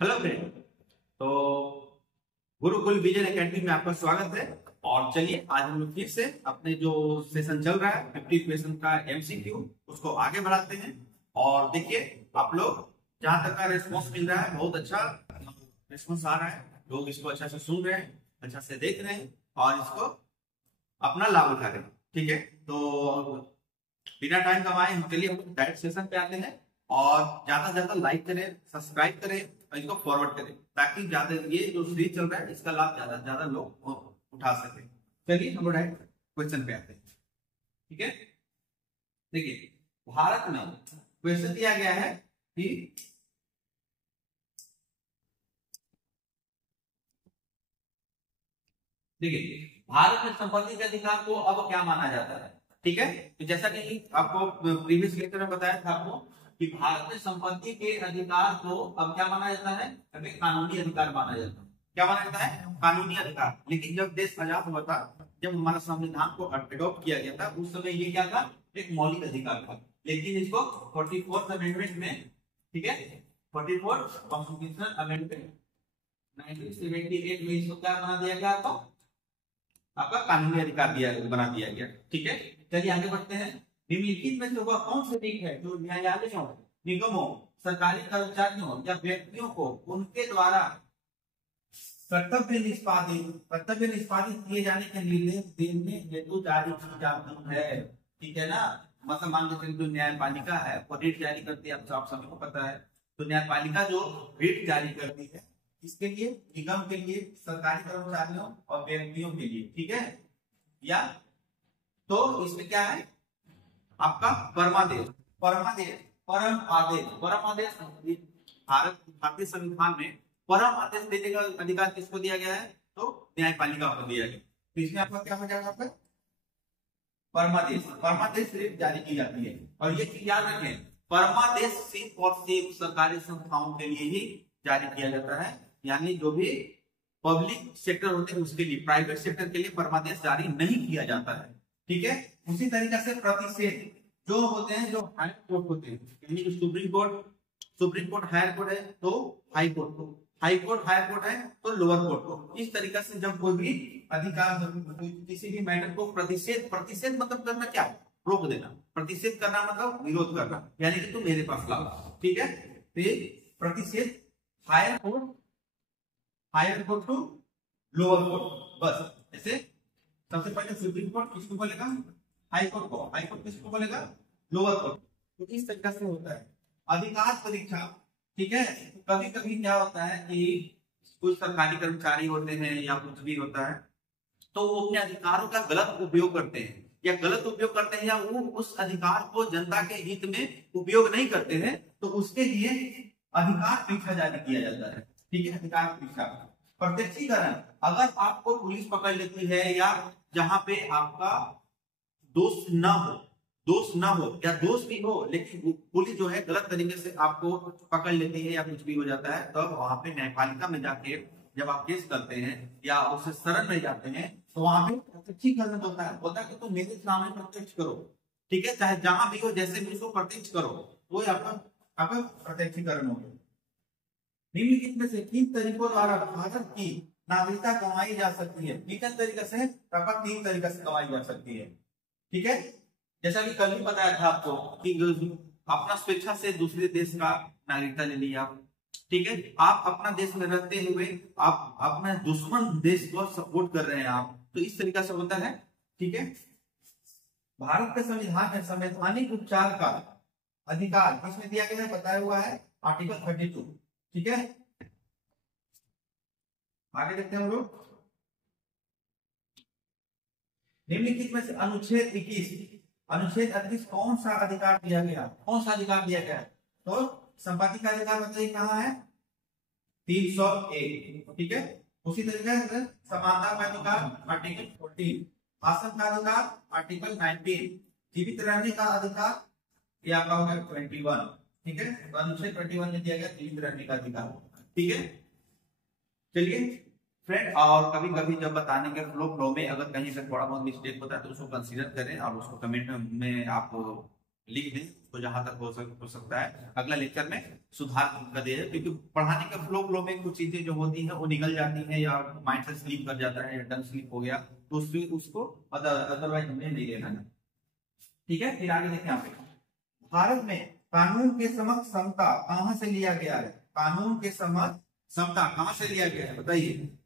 Hello friend. तो Gurukul vision academy में आपका स्वागत है। और चलिए आज हम लोग फिर से अपने जो सेशन चल रहा है 50 क्वेश्चन का एमसीक्यू उसको आगे बढ़ाते हैं। और देखिए आप लोग जहां तक का रिस्पॉन्स मिल रहा है बहुत अच्छा रिस्पॉन्स आ रहा है। लोग इसको अच्छा से सुन रहे हैं, अच्छा से देख रहे हैं और इसको अपना लाभ उठा रहे हैं। ठीक है, तो बिना टाइम कमाए हम चलिए हम डायरेक्ट सेशन पे आते हैं। और ज्यादा से ज्यादा लाइक करें, सब्सक्राइब करें और इसको फॉरवर्ड करें ताकि ज्यादा ये जो सीरीज चल रहा है इसका लाभ ज्यादा से ज्यादा लोग उठा सके। चलिए हम डायरेक्ट क्वेश्चन पे आते हैं। ठीक है, देखिए भारत में क्वेश्चन दिया गया है कि देखिए भारत में संपत्ति के अधिकार को अब क्या माना जाता है। ठीक है, तो जैसा कि आपको प्रीवियस लेक्चर में बताया था आपको कि भारत में संपत्ति के अधिकार को अब क्या माना जाता है, अभी कानूनी अधिकार माना जाता है। क्या माना जाता है? कानूनी अधिकार। लेकिन जब देश आजाद हुआ था, जब हमारा संविधान को अडॉप्ट किया गया था, उस समय ये क्या था? एक मौलिक अधिकार था। लेकिन इसको 44th अमेंडमेंट में, ठीक है, 44th कॉन्स्टिट्यूशनल अमेंडमेंट 1978 में इसको क्या बना दिया गया था? आपका कानूनी अधिकार बना दिया गया। ठीक है, चलिए आगे बढ़ते हैं। निम्नलिखित में से वह कौन सा नीति है जो न्यायालयों, निगमों, सरकारी कर्मचारियों या व्यक्तियों को उनके द्वारा कर्तव्य निष्पादित किए जाने के निर्देश देने हेतु जारी की जाती है। ठीक है ना, मतलब मान लीजिए जो न्यायपालिका है वो रिट जारी करती है, आप सबको पता है। तो न्यायपालिका जो रिट जारी करती है किसके लिए? निगम के लिए, सरकारी कर्मचारियों और व्यक्तियों के लिए। ठीक है, या तो इसमें क्या है आपका परमादेश। परम आदेश भारतीय संविधान में परम आदेश देने का अधिकार किसको दिया गया है? तो न्यायपालिका को दिया गया। तो इसमें आपका क्या हो जाएगा? आपका परमादेश सिर्फ जारी की जाती है। और ये चीज याद रखें, परमादेश सिर्फ और सिर्फ सरकारी संस्थाओं के लिए ही जारी किया जाता है, यानी जो भी पब्लिक सेक्टर होते हैं उसके लिए, प्राइवेट सेक्टर के लिए परमादेश जारी नहीं किया जाता है। ठीक है, उसी तरीके से प्रतिषेध जो होते हैं, जो हाई कोर्ट होते हैं, यानी कि सुप्रीम कोर्ट हायर कोर्ट है तो हाई कोर्ट को, हाई कोर्ट हायर कोर्ट है तो लोअर कोर्ट को। इस तरीके से जब कोई भी अधिकार किसी भी मैटर को प्रतिषेध मतलब करना क्या? रोक देना। प्रतिषेध करना मतलब विरोध करना, यानी कि तुम मेरे पास लाओ। ठीक है, तो ये प्रतिषेध higher court to lower court, बस ऐसे। सबसे पहले सुप्रीम कोर्ट किसको बोलेगा? हाई कोर्ट को। हाई कोर्ट किसको बोलेगा? Lower court. तो इस तरीके से होता है अधिकार परीक्षा। ठीक है, कभी कभी क्या होता है कि कुछ सरकारी कर्मचारी होते हैं या कुछ भी होता है तो वो अपने अधिकारों का गलत उपयोग करते हैं या वो उस अधिकार को जनता के हित में उपयोग नहीं करते हैं, तो उसके लिए अधिकार परीक्षा जारी किया जाता है। ठीक है, अधिकार परीक्षा। प्रत्यक्षीकरण, अगर आपको पुलिस पकड़ लेती है या जहां पे आपका दोष ना हो या दोष भी हो, लेकिन पुलिस जो है गलत तरीके से आपको पकड़ लेती है या कुछ भी हो जाता है, तब वहां पे न्यायपालिका में जाके जब आप केस करते हैं या उससे शरण में जाते हैं तो वहां पे प्रत्यक्षीकरण होता है कि तुम मेरे सामने प्रत्यक्ष करो। ठीक है, चाहे जहां भी हो, जैसे भी उसको प्रत्यक्ष करो, वो आपका प्रत्यक्षीकरण हो गया। निम्नलिखित में से किन तरीकों द्वारा भारत की नागरिकता कमाई जा सकती है? किन तरीके से? 3 तरीके से कमाई जा सकती है। ठीक है, जैसा कि कल ही बताया था आपको कि अपना स्वेच्छा से दूसरे देश का नागरिकता ले लिया। ठीक है, आप अपना देश में रहते हुए आप अपने दुश्मन देश को सपोर्ट कर रहे हैं आप, तो इस तरीका से होता है। ठीक है, भारत के संविधान में संवैधानिक उपचार का अधिकार किसमें दिया गया है? बताया हुआ है आर्टिकल 32। ठीक है, आगे देखते हैं हम लोग। निम्नलिखित में से अनुच्छेद 21 कौन सा अधिकार दिया गया? तो संपत्ति का अधिकार बताइए कहाँ है? 301। ठीक है, उसी तरीके से समानता का अधिकार आर्टिकल 14, भाषण का अधिकार आर्टिकल 19, जीवित रहने का अधिकार ये आपका होगा 21। ठीक है, तो अनुच्छेद 21 में दिया गया जीवित रहने का अधिकार। ठीक है, चलिए फ्रेंड, और कभी कभी जब बताने के फ्लो में अगर कहीं से थोड़ा बहुत मिस्टेक होता है तो उसको कंसीडर करें और उसको कमेंट में आप लिख दें तो जहां तक हो सकता है अगला लेक्चर में सुधार कर दिया जाए, क्योंकि पढ़ाने के फ्लो में कुछ चीजें जो होती हैं वो निकल जाती हैं या माइंड से स्लिप कर जाता है या डन स्लिप हो गया, तो उसको अदरवाइज हमें नहीं लेना है। ठीक है, फिर आगे देखें यहाँ पे, भारत में कानून के समक्ष समता कहां से लिया गया है? कानून के समक्ष समता कहां से लिया गया है बताइए।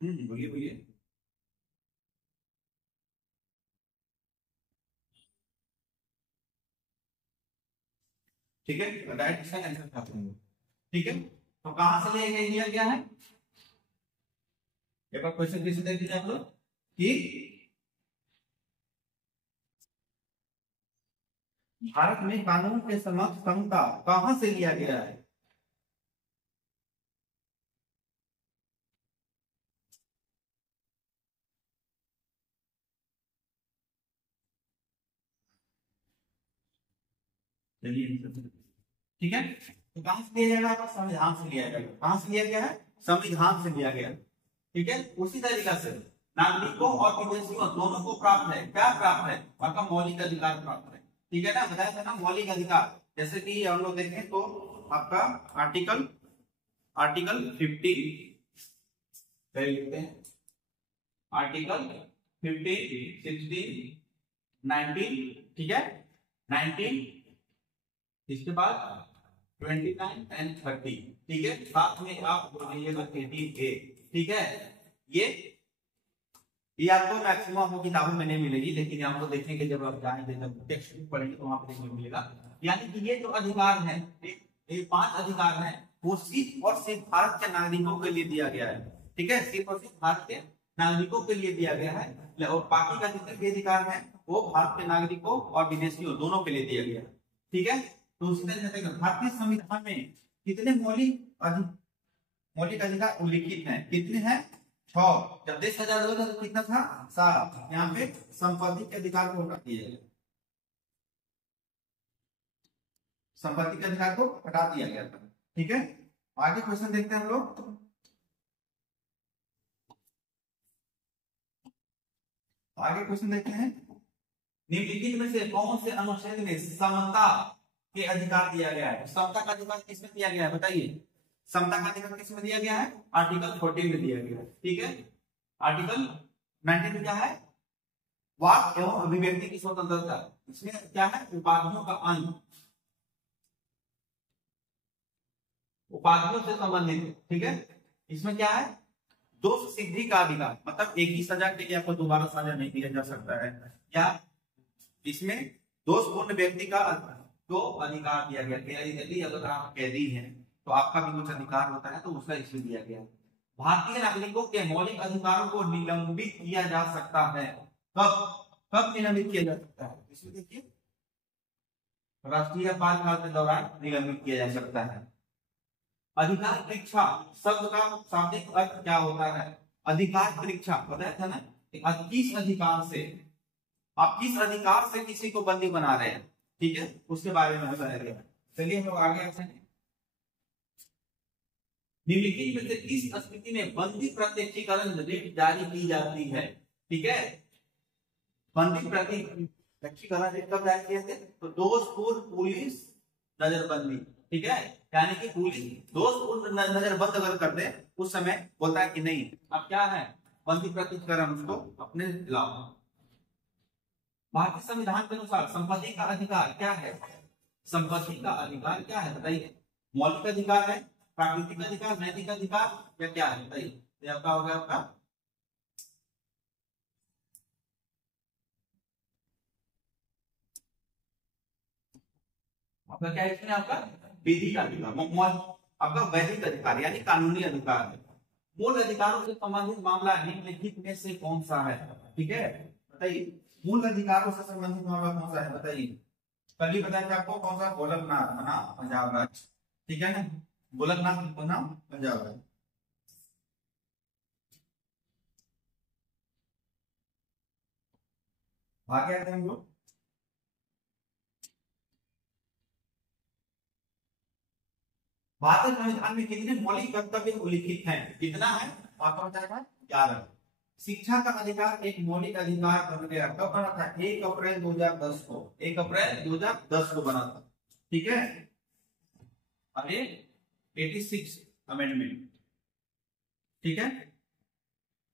बोलिए बोलिए। ठीक है, डायरेक्ट इसका आंसर चाहते हैं। ठीक है, तो कहां से लिया गया है? एक बार क्वेश्चन फिर से देख लीजिए आप लोग कि भारत में कानून के समक्ष समता कहां से लिया गया है? चलिए, ठीक है, तो कहां से लिया जाएगा? संविधान से लिया जाएगा। कहां से लिया गया है? संविधान से लिया गया। ठीक है, उसी तरीका से नागरिकों और विदेशियों दोनों को प्राप्त है, क्या प्राप्त है? आपका मौलिक अधिकार प्राप्त है। ठीक है ना, बताया था ना मौलिक अधिकार, जैसे कि हम लोग देखें तो आपका आर्टिकल आर्टिकल 50 लिखते हैं, आर्टिकल 50, 16, 19, ठीक है, 19, इसके बाद 29 एंड 30, ठीक है, साथ में आप बोलिएगा 18A। ठीक है, ये आपको मैक्सिमम आपको किताबों में नहीं मिलेगी, लेकिन आपको देखेंगे जब आप जाएंगे, जब टेक्स्ट बुक पढ़ेंगे तो वहां पर देखने को मिलेगा। यानी कि ये जो अधिकार है, ये 5 अधिकार हैं, वो सिर्फ और सिर्फ भारत के नागरिकों के लिए दिया गया है। ठीक है, सिर्फ और सिर्फ भारत के नागरिकों के लिए दिया गया है, और बाकी का जितने भी अधिकार है वो भारत के नागरिकों और विदेशियों दोनों के लिए दिया गया है। ठीक है, तो उसी तरह से भारतीय संविधान में कितने मौलिक अधिकार उल्लिखित हैं? कितने हैं? 6। जब देश आजाद हुआ था तो कितना था? 7। यहाँ पे संपत्ति के अधिकार को हटा दिया गया, संपत्ति के अधिकार को हटा दिया गया था। ठीक है, आगे क्वेश्चन देखते हैं हम लोग। आगे क्वेश्चन देखते हैं, निम्नलिखित में से कौन से अनुच्छेद में समता के अधिकार दिया गया है? समता का अधिकार किसमें दिया गया है बताइए? समता का अधिकार किसमें दिया गया है? आर्टिकल 14 में दिया गया है। ठीक है, आर्टिकल 19 में क्या है? वाक एवं अभिव्यक्ति की स्वतंत्रता। इसमें क्या है? उपाधियों का अंत, उपाधियों से संबंधित। ठीक है, इसमें क्या है? दोष सिद्धि का अधिकार, मतलब एक ही सजा के लिए आपको दोबारा सजा नहीं दिया जा सकता है, या इसमें दोषपूर्ण व्यक्ति का तो अधिकार दिया गया। यदि अगर आप कैदी हैं तो आपका भी कुछ अधिकार होता है, तो उसका इसमें दिया गया। भारतीय नागरिकों के मौलिक अधिकारों को निलंबित किया जा सकता है। कब कब निलंबित किया जा सकता है? इसमें देखिए, राष्ट्रीय आपातकाल के दौरान निलंबित किया जा सकता है। अधिकार परीक्षा शब्द का शाब्दिक अर्थ क्या होता है? अधिकार परीक्षा बताया था ना, किस अधिकार से, आप किस अधिकार से किसी को बंदी बना रहे हैं, ठीक है, उसके बारे में बताया गया। चलिए हम लोग आगे आते हैं। निम्नलिखित में से किस स्थिति में बंदी प्रत्यक्षीकरण रिट जारी की जाती है? ठीक है, बंदी प्रत्यक्षीकरण रिट कब जारी किए थे? तो दोषपूर्ण पुलिस नजरबंदी। ठीक है, यानी कि पुलिस दोषपूर्ण नजरबंद अगर कर दे, उस समय बोलता है कि नहीं, अब क्या है? बंदी प्रत्यक्षीकरण, उसको अपने लाओ। भारतीय संविधान के अनुसार संपत्ति का अधिकार क्या है? संपत्ति का अधिकार क्या है बताइए? मौलिक अधिकार है, प्राकृतिक अधिकार, नैतिक अधिकार, या क्या है बताइए? ये आपका हो गया आपका आपका क्या है? आपका विधिक अधिकार, आपका वैधिक अधिकार यानी कानूनी अधिकार है। मूल अधिकारों से संबंधित मामला निम्नलिखित में से कौन सा है? ठीक है, बताइए, मूल अधिकारों से संबंधित मामला कौन सा है बताइए? कल ही बताया था आपको, कौन सा? गोलकनाथ बनाम पंजाब राज्य। ठीक है ना, गोलकनाथ बनाम पंजाब राज्य। आगे आते हैं हम लोग। भारतीय संविधान में कितने मौलिक कर्तव्य उल्लिखित हैं? कितना है? आपका बताया था 11। शिक्षा का अधिकार एक मौलिक अधिकार बन गया, कब बना था? 1 अप्रैल 2010 को, 1 अप्रैल 2010 को बना था, ठीक है। अरे 86 अमेंडमेंट, ठीक है।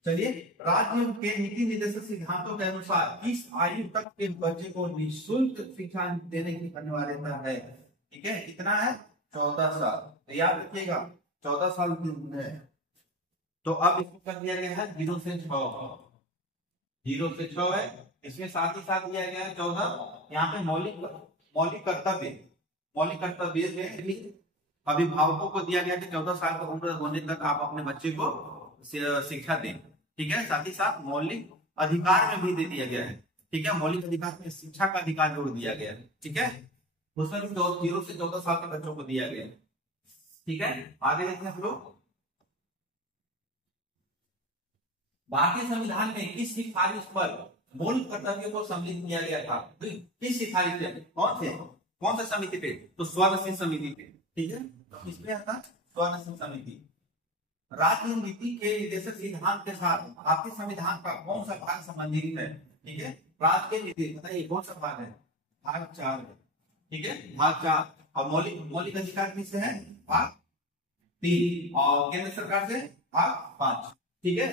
चलिए, राज्य के नीति निर्देशक सिद्धांतों के अनुसार किस आयु तक के बच्चे को निःशुल्क शिक्षा देने की अनिवार्यता है? ठीक है, कितना है? 14 साल। तो याद रखिएगा 14 साल की है। तो अब इसको कर दिया गया है 0 से 6, 0 से 6 है। इसमें साथ ही साथ दिया गया है 14। यहाँ पे मौलिक कर्तव्य में अभिभावकों को दिया गया कि 14 साल की उम्र होने तक आप अपने बच्चे को शिक्षा दें, ठीक है। साथ ही साथ मौलिक अधिकार में भी दे दिया गया है, ठीक है। मौलिक अधिकार में शिक्षा का अधिकार जोड़ दिया गया है, ठीक है। उसमें 0 से 14 साल के बच्चों को दिया गया है, ठीक है। आगे देखते हैं हम लोग, भारतीय संविधान में किस सिफारिश पर मूल कर्तव्यों को सम्मिलित किया गया था? किस सिफारिश पे? कौन सा समिति पे? तो स्वर्ण समिति पे, ठीक है। तो इसमें आता स्वर्ण समिति। राज्य नीति के निर्देशक सिद्धांत के साथ भारतीय संविधान का कौन सा भाग संबंधित है? ठीक है, राज्य के नीति बताइए कौन सा भाग है? भाग 4, ठीक है, भाग 4। और मौलिक अधिकार किससे है? भाग 3। और केंद्र सरकार से भाग 5, ठीक है।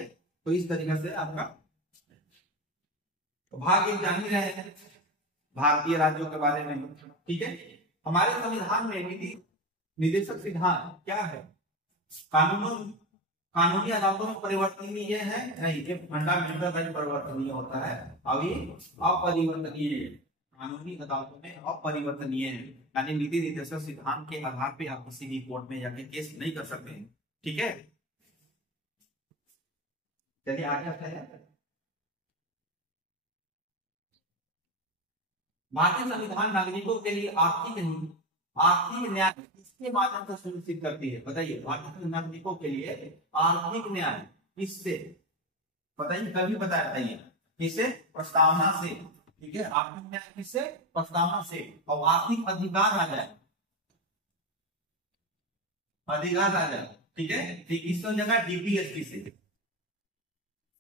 तो इस तरीके से आपका तो भाग 1 जान ही रहे हैं भारतीय राज्यों के बारे में, ठीक है। हमारे संविधान में नीति निर्देशक सिद्धांत क्या है? कानूनी अदालतों में परिवर्तनीय है नहीं, ये फंडामेंटल राइट परिवर्तनीय होता है, अभी अपरिवर्तनीय है। कानूनी अदालतों में अपरिवर्तनीय है, यानी नीति निर्देशक सिद्धांत के आधार पे आप किसी भी कोर्ट में जाके केस नहीं कर सकते हैं, ठीक है। चलिए आगे आता है, भारतीय संविधान नागरिकों के लिए आर्थिक न्याय किसके माध्यम से सुनिश्चित करती है? बताइए, भारतीय नागरिकों के लिए आर्थिक न्याय किससे? बताइए, कभी बताया था ये? किससे? प्रस्तावना से, ठीक है। आर्थिक न्याय किससे? प्रस्तावना से। और आर्थिक अधिकार आ जाए, ठीक है। इस जगह डीपीएसटी से,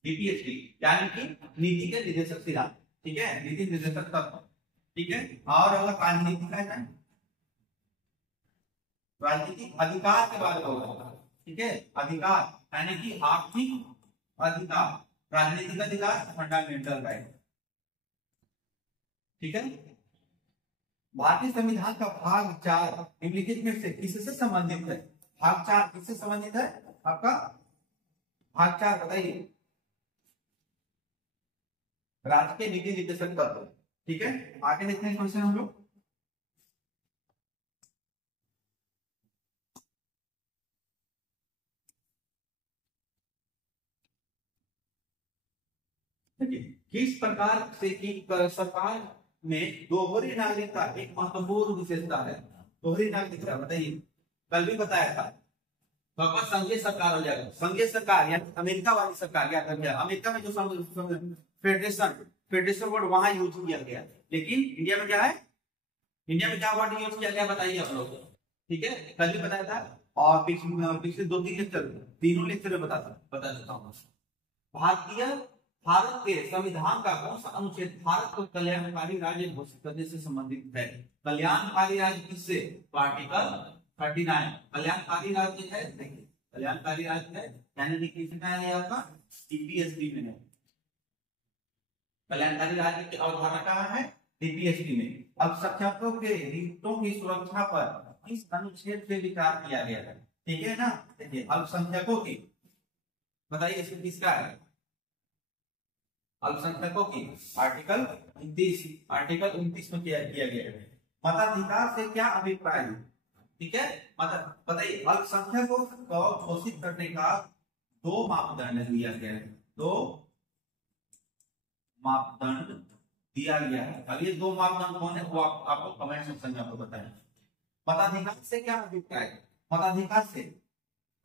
डीपीएसटी यानी कि नीति के निर्देशक सिद्धांत, ठीक है, नीति निर्देशक तत्व, ठीक है। और अगर राजनीति का है, राजनीतिक अधिकार के बारे में होगा, ठीक है। अधिकार यानी कि आर्थिक अधिकार, राजनीतिक अधिकार फंडामेंटल राइट, ठीक है। भारतीय संविधान का भाग 4 निम्नलिखित में से किससे संबंधित है? भाग 4 किससे संबंधित है आपका? भाग 4 बताइए, राज्य के नीति निर्देशक तत्व, ठीक है। आगे देखते हैं क्वेश्चन हम लोग, किस प्रकार से की सरकार में दोहरी नागरिकता एक महत्वपूर्ण विशेषता है? दोहरी नागरिकता बताइए, कल भी बताया था। तो संघीय सरकार हो जाएगा, संघीय सरकार यानी अमेरिका वाली सरकार। क्या कर गया? अमेरिका में जो फेडरेशन वर्ड वहां यूज किया गया, लेकिन इंडिया में क्या है? इंडिया में क्या वर्ड यूज किया गया बताइए आप लोग, ठीक है। कल भी बताया था और पिछले 2-3 लेक्चर, तीनों लेक्चर में बता देता हूँ। भारत के संविधान का कौन सा अनुच्छेद भारत को कल्याणकारी राज्य घोषित करने से संबंधित है? कल्याणकारी राज्य किससे? आर्टिकल 39। कल्याणकारी राज्य है, देखिए कल्याणकारी राज्य है यानी किसका है? आपका डीपीएसडी में है। कल्याणकारी राज्य की अवधारणा कहाँ है? डीपीएसडी में। अल्पसंख्यकों के हितों की सुरक्षा पर इस अनुच्छेद पे विचार किया गया है, ठीक है ना। देखिए अल्पसंख्यकों की, बताइए इसमें किसका है? अल्पसंख्यकों की आर्टिकल 29 में किया गया है। मताधिकार से क्या अभिप्राय है? ठीक है, मतलब बताइए अल्पसंख्यकों को घोषित करने का 2 मापदंड दिया गया है, 2 मापदंड दिया गया है। अब ये 2 मापदंड कौन है वो आपको कमेंट सेक्शन में आपको बताएं। मताधिकार से क्या अभिप्राय? मताधिकार से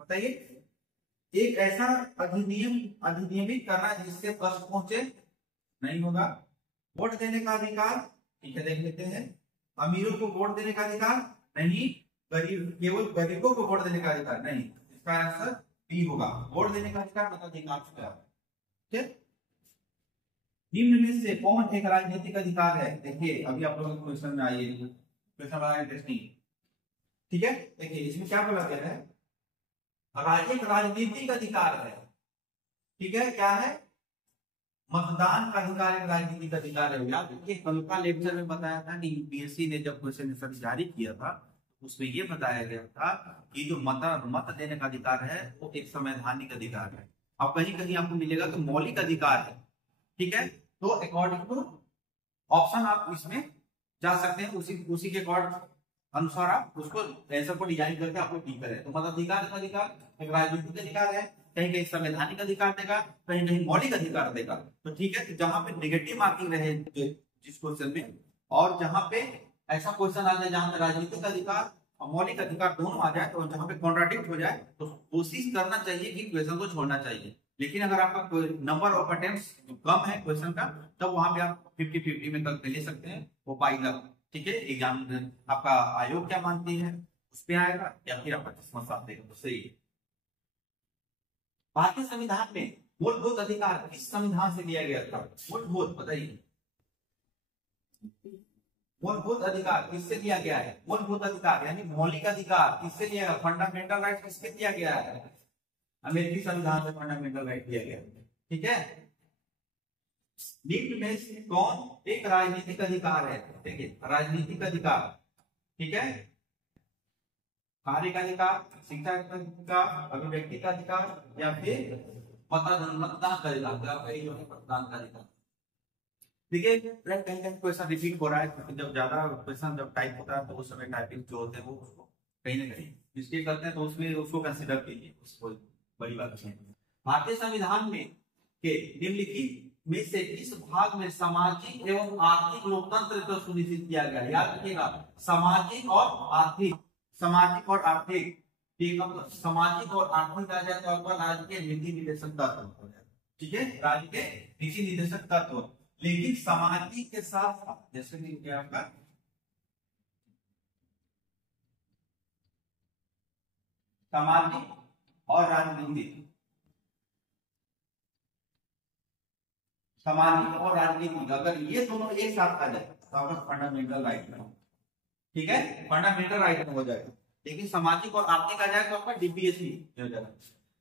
बताइए एक ऐसा अधिनियमित करना जिससे कष्ट पहुंचे नहीं होगा। वोट देने का अधिकार, ठीक है, देख लेते हैं। अमीरों को वोट देने का अधिकार नहीं, केवल गरीबों को वोट देने का अधिकार नहीं। इसका आंसर बी होगा। वोट देने का अधिकार मताधिकार से है। ठीक, निम्न में से कौन एक राजनीतिक अधिकार है? देखिए अभी आप लोगों को क्वेश्चन में आइए, क्वेश्चन बड़ा इंटरेस्टिंग। ठीक है, देखिए इसमें क्या बोला गया है, एक राजनीतिक अधिकार है। ठीक है, क्या है? मतदान का अधिकार एक राजनीतिक अधिकार है। याद रखिए, कल का लेक्चर में बताया था कि यूपीएससी ने जब क्वेश्चन आंसर जारी किया था उसमें यह बताया गया था कि जो मत देने का अधिकार है वो एक संवैधानिक अधिकार है। अब कहीं कहीं आपको मिलेगा कि मौलिक अधिकार है। ठीक है, तो अकॉर्डिंग टू ऑप्शन आप इसमें जा सकते हैं, उसी के अनुसार आप उसको आंसर को डिजाइन करके आपको टिक करें। तो मताधिकार का अधिकार एक राजनीतिक अधिकार है, कहीं कहीं संवैधानिक अधिकार देगा, कहीं कहीं मौलिक अधिकार देगा। तो ठीक है, तो जहां पे नेगेटिव मार्किंग रहे जिस क्वेश्चन में, और जहां पे ऐसा क्वेश्चन आ जाए जहां पे राजनीतिक अधिकार और मौलिक अधिकार दोनों आ जाए, तो जहां पे कॉन्ट्राडिक्ट हो जाए तो कोशिश करना चाहिए कि क्वेश्चन को छोड़ना चाहिए। लेकिन अगर आपका नंबर ऑफ अटेम्प्ट्स कम है क्वेश्चन का, तब वहां पे आप 50-50 में करके ले सकते हैं, वो बाई लक। ठीक है, एग्जाम आपका आयोग क्या मानती है उस पर आएगा, या फिर आपका किस्मत साथ देगा, तो सही है। भारतीय संविधान में मूलभूत अधिकार किस संविधान से लिया गया था? मूलभूत बताइए, मूलभूत अधिकार किससे लिया गया है? मूलभूत अधिकार यानी मौलिक अधिकार किससे लिया गया? फंडामेंटल राइट किससे लिया गया है? अमेरिकी संविधान से फंडामेंटल राइट लिया गया। ठीक है, निम्न में से कौन एक राजनीतिक अधिकार है? देखिए राजनीतिक अधिकार, ठीक है, कार्य का अधिकार, शिक्षा का अधिकार, अभिव्यक्ति का अधिकार, या फिर मतदान का अधिकार, मतदान का अधिकार। देखिए कहीं कहीं क्वेश्चन रिपीट हो रहा है, क्योंकि जब ज्यादा क्वेश्चन जब टाइप होता है तो उस समय टाइपिंग जो होते हैं वो उसको कहीं ना कहीं मिस्टेक करते हैं, तो उसमें उसको कंसिडर कीजिए, उसको बड़ी बात नहीं। भारतीय संविधान में के निम्नलिखित में से किस भाग में सामाजिक एवं आर्थिक लोकतंत्र को सुनिश्चित किया गया? याद रखिएगा, सामाजिक और आर्थिक, सामाजिक और आर्थिक, सामाजिक और आर्थिक आ जाए तो आपका राज्य के नीति निर्देशक तत्व हो जाएगा। ठीक है, राज्य के नीति निर्देशक तत्व, लेकिन सामाजिक के साथ जैसे कि क्या आपका सामाजिक और राजनीतिक, सामाजिक और राजनीतिक अगर ये दोनों एक साथ आ जाए तो आपका फंडामेंटल राइट में, ठीक है, फंडामेंटल राइट में हो जाएगा। लेकिन सामाजिक और आर्थिक आ जाए तो आपका डीपीएससी हो जाएगा।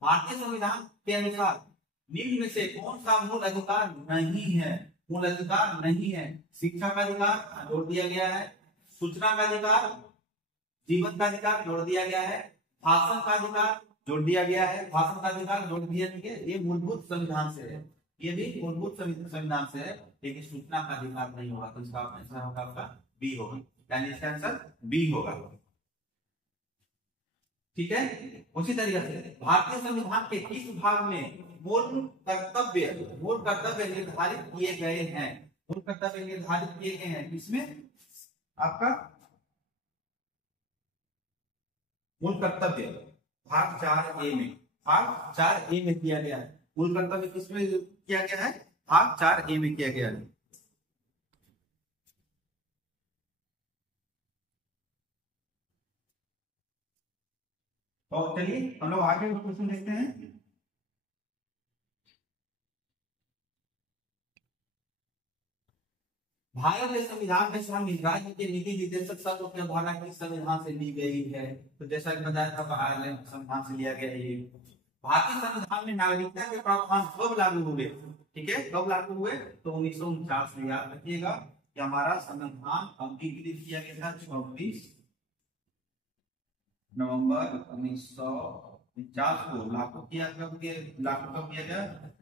भारतीय संविधान के अनुसार निम्न में से कौन सा मूल अधिकार नहीं है? मूल अधिकार नहीं है। शिक्षा का अधिकार जोड़ दिया गया है, सूचना का अधिकार, जीवन का अधिकार जोड़ दिया गया है, भाषण का अधिकार जोड़ दिया गया है, भाषण का अधिकार जोड़ दिया गया है। ये मूलभूत संविधान से है, ये भी मूलभूत संविधान से है, लेकिन सूचना का अधिकार नहीं होगा। तो इसका आंसर होगा आपका बी होगा, यानी इसका आंसर बी होगा। ठीक है, उसी तरीके से भारतीय संविधान के किस भाग में मूल कर्तव्य निर्धारित किए गए हैं? मूल कर्तव्य निर्धारित किए गए हैं इसमें आपका मूल कर्तव्य भाग 4A में, भाग 4A में किया गया है। मूल कर्तव्य किसमें किया गया है? भाग 4A में किया गया है। तो चलिए हम लोग आगे क्वेश्चन देखते हैं। भारत के संविधान में शामिल राज्य के नीति निर्देशक तत्व की अवधारणा किस संविधान से ली गई है? तो जैसा कि बताया था आयरलैंड संविधान से लिया गया है। ये भारतीय संविधान में नागरिकता के प्रावधान कब लागू हुए? ठीक है, कब लागू हुए? तो 1949 में। याद रखिएगा कि हमारा संविधान अंगीकृत किया गया था 26 नवंबर 1949 को। लागू किया कब गया?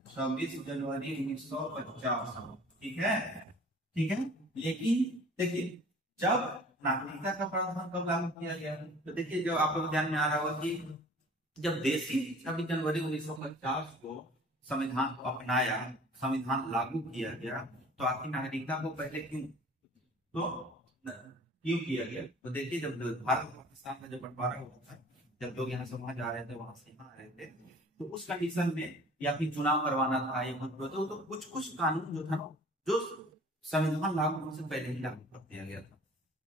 26 जनवरी 1950। ठीक है, ठीक है। लेकिन देखिए जब नागरिकता का प्रावधान कब लागू किया गया, तो देखिए जो आप लोग ध्यान में आ रहा होगा कि जब देश ही 26 जनवरी 1950 को संविधान को अपनाया, संविधान लागू किया गया, तो आखिर नागरिकता को पहले क्यों किया गया? तो देखिए जब भारत पाकिस्तान का जब बंटवारा हुआ था, जब लोग यहाँ से वहां जा रहे थे, वहां से यहाँ आ रहे थे, तो उस कंडीशन में या फिर चुनाव करवाना था ये तो कुछ कानून जो था ना, जो संविधान लागू होने से पहले ही लागू कर दिया गया था।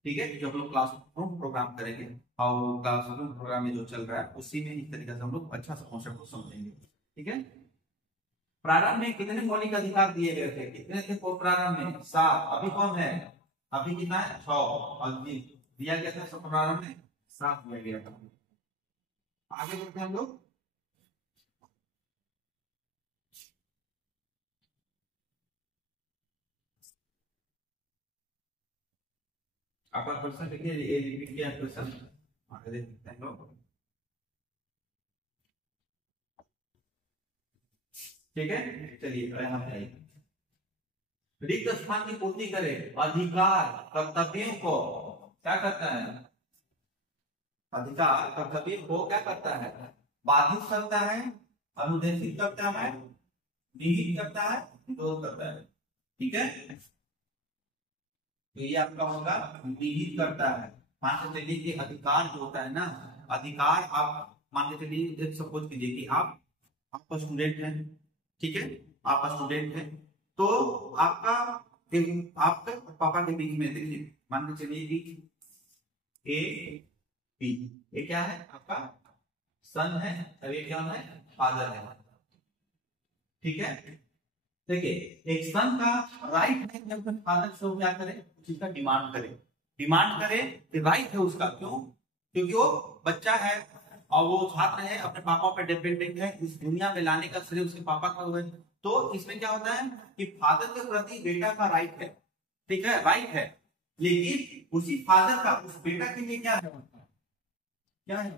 ठीक है, जो हम लोग क्लासरूम प्रोग्राम करेंगे और क्लासरूम प्रोग्राम में जो चल रहा है उसी में इस तरीके से हम लोग अच्छा सा कॉन्सेप्ट को समझेंगे। ठीक है, प्रारंभ में कितने मौलिक अधिकार दिए गए थे, कितने थे प्रारंभ में 7, अभी कौन है, अभी कितना है 6, और दिया गया था सब प्रारंभ में 7 दिया गया था। आगे बढ़ते हैं हम लोग। आपका क्वेश्चन देखिए, ये रिपीट किया क्वेश्चन, आगे देखते हैं लोग। ठीक है, चलिए यहाँ पे आइए। रिक्त स्थान की पूर्ति करे, अधिकार कर्तव्यों को क्या करता है, अधिकार कर्तव्यों को क्या करता है, बाधित करता है, अनुदेशित करता है, निहित करता है, विरोध करता है। ठीक है, तो ये आपका होगा निहित करता है। मान के चलिए कि अधिकार जो होता है ना, अधिकार आप मान के चलिए, सपोज कीजिए कि आप स्टूडेंट हैं, ठीक है, आप स्टूडेंट हैं, तो आपका आपके पापा के बीच में देखिए, मान के चलिए कि ए बी, ये क्या है आपका सन है और ये क्या है फादर है। ठीक है, देखिए एक सन का राइट है जब फादर से वो क्या करे, चीज का डिमांड करे, राइट है उसका। क्यों, क्योंकि वो बच्चा है और वो छात्र है, अपने पापा पर डिपेंडेंट है, इस दुनिया में लाने का श्रेय उसके पापा का हुआ है। तो इसमें क्या होता है कि फादर के प्रति बेटा का राइट है, ठीक है, राइट है, लेकिन उसी फादर का उस बेटा के लिए क्या है, क्या है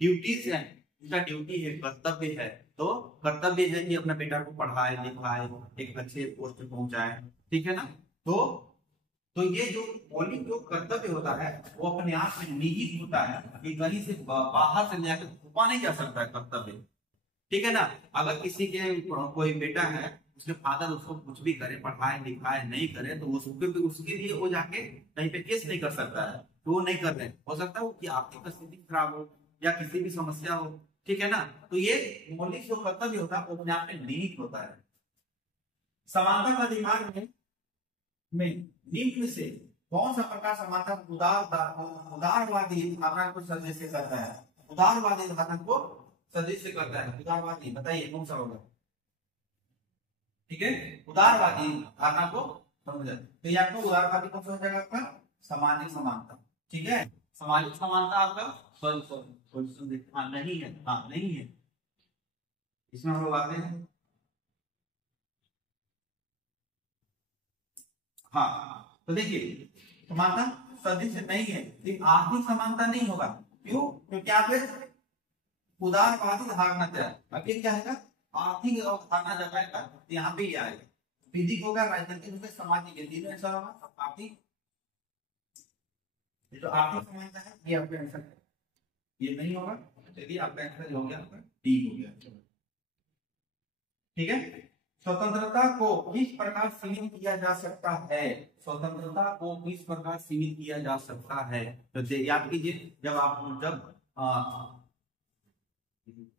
ड्यूटीज है, उसका ड्यूटी है, कर्तव्य है। तो कर्तव्य है कि अपने बेटा को पढ़ाए लिखाए, एक अच्छे पोस्ट पे पहुंचाए। ठीक है ना, तो ये जो मौलिक जो कर्तव्य होता है वो अपने आप में निहित होता है, कि कहीं से बाहर से लेकर छुपा नहीं जा सकता है कर्तव्य। ठीक है ना, अगर किसी के कोई बेटा है, उसके फादर उसको कुछ भी करे, पढ़ाए लिखाए नहीं करे, तो उसके लिए वो जाके कहीं पे केस नहीं कर सकता है, तो वो नहीं कर रहे, हो सकता है कि आर्थिक स्थिति खराब हो या किसी भी समस्या हो। ठीक है ना, तो ये मौलिक जो कर्तव्य होता है वो अपने आप में निहित होता है। समानता का अधिकार में निम्न से कौन सा प्रकार समानता उदारवादी धारणा को सदस्य करता है, उदारवादी धारणा को सदस्य करता है, उदारवादी बताइए कौन सा होगा। ठीक है, उदारवादी धारणा को समझ, तो ये आपको उदारवादी कौन सा हो जाएगा आपका, सामाजिक समानता। ठीक है, सामाजिक समानता आपका हाँ नहीं है, हाँ नहीं है, इसमें हम लोग आते हैं। हाँ, तो देखिए समानता सदस्य नहीं है, लेकिन आर्थिक समानता नहीं होगा। क्यों, क्योंकि आप उदारवादी धारणा क्या है, अभी क्या है आर्थिक धारणा जब आएगा तो यहाँ पे ही आएगा, विधिक होगा, राजनीतिक होगा, सामाजिक, तीनों ऐसा होगा। आर्थिक, जो आर्थिक समानता है ये आपका आंसर है, ये नहीं होगा। चलिए आपका आंसर हो गया, आपका डी हो गया। ठीक है, स्वतंत्रता को किस प्रकार सीमित किया जा सकता है, स्वतंत्रता को किस प्रकार सीमित किया जा सकता है, तो याद कीजिए, जब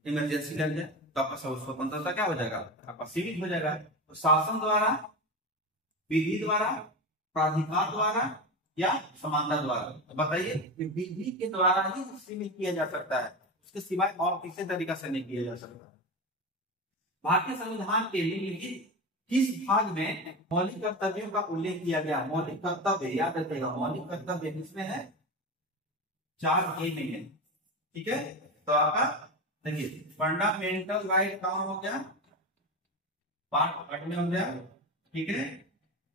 इमरजेंसी लग जाए तो आपका स्वतंत्रता क्या हो जाएगा, आपका सीमित हो जाएगा। तो शासन द्वारा, विधि द्वारा, प्राधिकार द्वारा या समानता द्वारा, तो बताइए विधि के द्वारा ही सीमित किया जा सकता है, उसके सिवाय और किसी तरीका से नहीं किया जा सकता। भारतीय संविधान के निम्नलिखित किस भाग में मौलिक कर्तव्यों का उल्लेख किया गया, मौलिक कर्तव्य याद रखिएगा, मौलिक कर्तव्य किसमें है, 4A में है। ठीक है, तो आपका देखिए फंडामेंटल राइट कहाँ हो गया, पार्ट 8 में हो गया। ठीक है,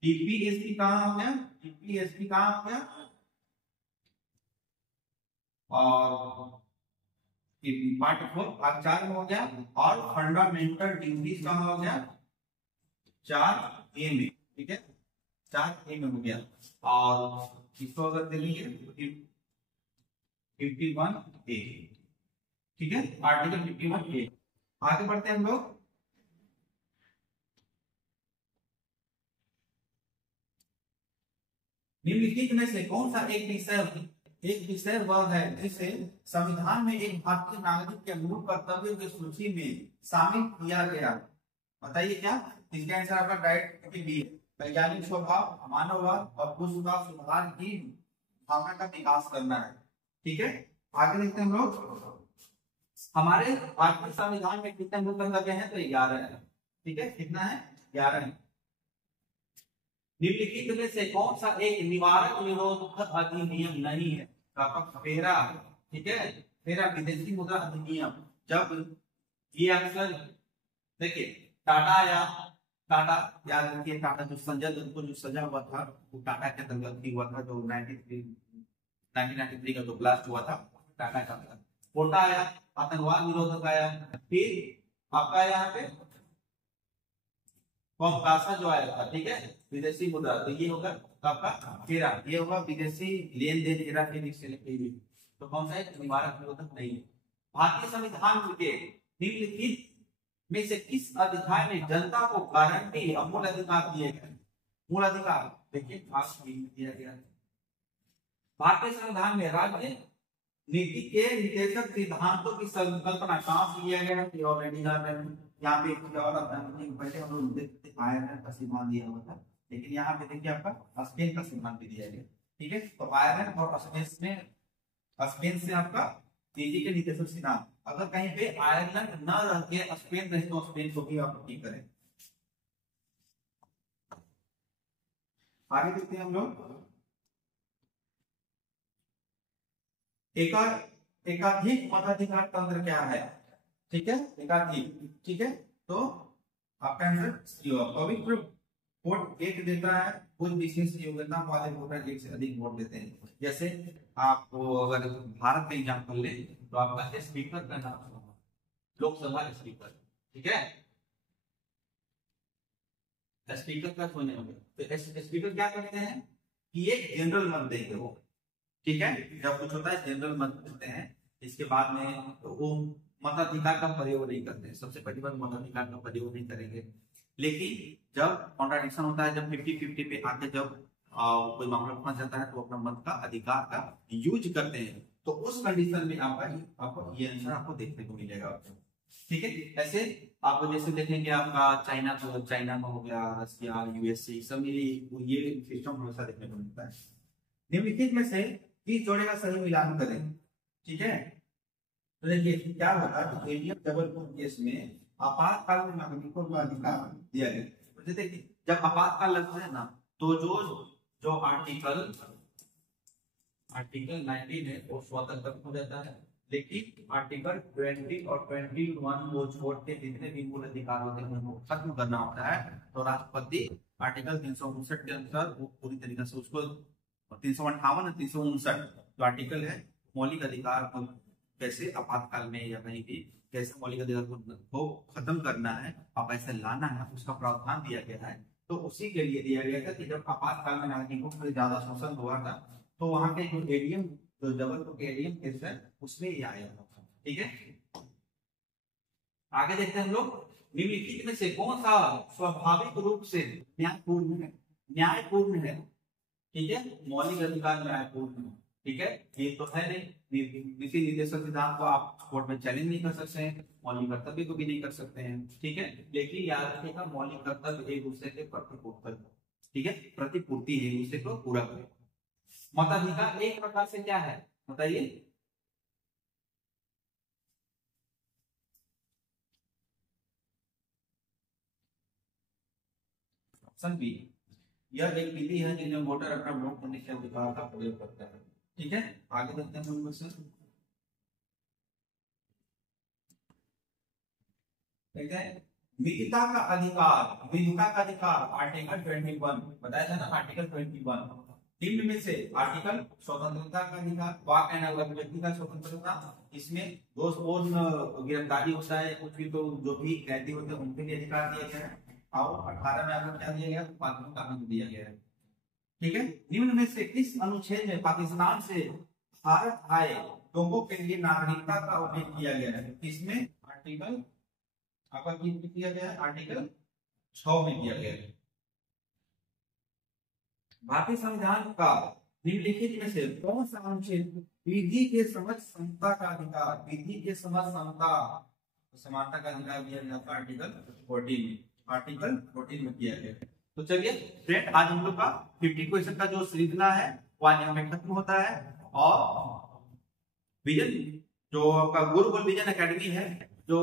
टीपीएसपी कहाँ हो गया, टीपीएसपी कहाँ हो गया, और पार्ट 4 भाग 4 में हो गया, और फंडामेंटल ड्यूटीज कहाँ हो गया, 4A में। ठीक है, 4A में हो गया, और इसको अगर देखेंगे 51A। ठीक है, आर्टिकल 51A। आगे बढ़ते हैं हम लोग। निम्नलिखित में से कौन सा एक विषय वह है जिसे संविधान में एक भारतीय नागरिक के मूल कर्तव्यों की सूची में शामिल किया गया, बताइए क्या, इसका आंसर आपका डायरेक्ट बी है। वैज्ञानिक स्वभाव, मानववाद और पुरुष का सुधार की भावना का विकास करना है। ठीक है, आगे देखते हैं हम लोग। हमारे भारतीय संविधान में कितने मूल कर्तव्य हैं? तो 11 है। ठीक है, कितना है? 11 है। निम्नलिखित में से कौन सा एक निवारक निरोधक अधिनियम नहीं है? फेरा। ठीक है, फेरा विदेशी मुद्रा अधिनियम। जब ये अक्सर देखिए टाटा याद रखिए, टाटा जो संजय दत्त को जो सजा हुआ था वो टाटा के अंतर्गत ही हुआ था, जो 1993 का जो ब्लास्ट हुआ था टाटा का था। कोटा आया, आतंकवाद निरोधक आया, फिर आपका यहाँ पे कासा जो आया था। ठीक है, विदेशी मुद्रा, तो ये होगा आपका फेरा, ये होगा विदेशी लेन देन हेरा फेरी। तो कौन सा है? निवारक निरोधक नहीं है। भारतीय संविधान के निम्नलिखित में से किस अध्याय में जनता को गारंटी और मूल अधिकार दिए गए? मूल अधिकार देखिए खास दिया गया है। भारतीय संविधान में राज्य नीति के निर्देशक सिद्धांतों की संकल्पना कहां से किया गया है? ऑलरेडी यहाँ पे पहले हम लोग देखते आयरलैंड का सिद्धांत दिया हुआ था, लेकिन यहाँ पे देखिए आपका स्पेन का सिद्धांत भी दिया गया। ठीक है, तो आयरलैंड और स्पेन से आपका नीति के निर्देशक सिद्धांत। अगर कहीं पे आयरलैंड न रह के स्पेन रहे तो स्पेन को भी आप ठीक करें। आगे देखते हैं हम लोग। एकाधिक मताधिकार तंत्र क्या है? ठीक है, एकाधिक। ठीक है, तो आपका आंसर पवित्र वोट एक देता है, कुछ विशेष योग्यता वाले वोटर एक से अधिक वोट देते हैं। जैसे आपको अगर भारत में एग्जाम्पल ले तो आपका स्पीकर का नाम लोकसभा स्पीकर। ठीक है, स्पीकर का सुने होंगे, तो स्पीकर क्या करते हैं कि एक जनरल मत देंगे वो। ठीक है, जब कुछ होता है जनरल मत देते हैं, इसके बाद में तो वो मताधिकार का प्रयोग नहीं करते। सबसे पहली बार मताधिकार का प्रयोग नहीं करेंगे, लेकिन जब कॉन्ट्राडिक्शन होता है, जब 50-50 पे आके जब कोई मामला फंस जाता है तो अपना मत का अधिकार का यूज करते हैं। तो उस कंडीशन में आपको ये आंसर आपको देखने को मिलेगा। ठीक है, ऐसे आपको जैसे देखेंगे आपका चाइना का हो गया, रशिया, यूएसए, सब ये सिस्टम हमेशा देखने को मिलता है। निम्नलिखित में से किस जोड़े का सही मिलान करें? ठीक है, तो देखिए क्या होता है कि एडीएम जबलपुर केस में आपातकाल में नागरिकों को अधिकार दिया गया। तो देखिए जब आपातकाल लगता है ना, तो जो आर्टिकल 19 है वो स्वतः हो जाता है, लेकिन आर्टिकल 20 और 21 को छोड़ के जितने भी मूल अधिकार होते हैं उनको खत्म करना होता है। तो राष्ट्रपति आर्टिकल 359 के अनुसार वो पूरी तरीके से उसको 358 और 359 जो आर्टिकल है मौलिक अधिकार को कैसे आपातकाल में या कहीं भी कैसे मौलिक अधिकार को खत्म करना है और कैसे लाना है, उसका प्रावधान दिया गया है। तो उसी के लिए दिया गया था कि जब आपातकाल में नागरिकों को ज्यादा शोषण हुआ था तो वहां के जो एडीएम, जो जबलपुर के एडीएम केस है उसमें ये आया था। ठीक है, आगे देखते हैं हम लोग। निम्नलिखित में से कौन सा स्वाभाविक रूप से न्यायपूर्ण है? ठीक है, मौलिक अधिकार न्यायपूर्ण है। ठीक है, ये तो है नहीं, किसी निर्देशक सिद्धांत को आप कोर्ट में चैलेंज नहीं कर सकते हैं, मौलिक कर्तव्य को भी नहीं कर सकते हैं। ठीक है, लेकिन याद रखिएगा मौलिक कर्तव्य एक दूसरे के प्रतिपूर्ति। ठीक है, प्रतिपूर्ति है, एक दूसरे को पूरा करे। मताधिकार एक प्रकार से क्या है बताइए? ऑप्शन बी, यह एक विधि है जिसमें वोटर अपना वोट देने के अधिकार का प्रयोग करता है। ठीक है, आगे देखते हैं हम क्वेश्चन। ठीक है, विधिता का अधिकार आर्टिकल 21 बताया था ना, आर्टिकल 21 निम्न में से आर्टिकल स्वतंत्रता का अधिकार, वाक एंड अभिव्यक्ति का स्वतंत्रता, इसमें दोषपूर्ण गिरफ्तारी होता है, कुछ भी तो जो भी कैदी होते हैं उनके लिए अधिकार दिया गया है। और 18 में आपको क्या दिया गया? पात्रों का अंग दिया गया है। ठीक है, निम्न में से किस अनुच्छेद में पाकिस्तान से भारत आए लोगों के लिए नागरिकता का उल्लेख किया गया है? इसमें आर्टिकल आपका किया गया है, आर्टिकल 6 में किया गया है। भारतीय संविधान का निम्नलिखित में से कौन सा अनुच्छेद विधि के समझ समता का अधिकार, विधि के समझ समता समानता का अधिकार दिया गया था? आर्टिकल 14 में, आर्टिकल 14 में किया गया है। तो चलिए फ्रेंड, आज हम लोग का 50 क्वेश्चन का जो श्रृंखला है वो यहाँ पे खत्म होता है। और विजन जो आपका गुरुकुल विजन एकेडमी है, जो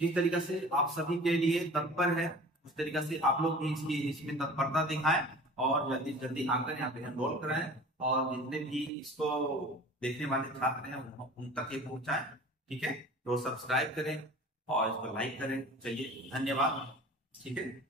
जिस तरीके से आप सभी के लिए तत्पर है, उस तरीके से आप लोग भी इसमें तत्परता दिखाएं और जल्दी जल्दी आकर यहाँ पे एनरोल कराएं। और जितने भी इसको देखने वाले छात्र हैं उन तक ये पहुंचाएं। ठीक है, तो सब्सक्राइब करें और इसको लाइक करें। चलिए, धन्यवाद। ठीक है।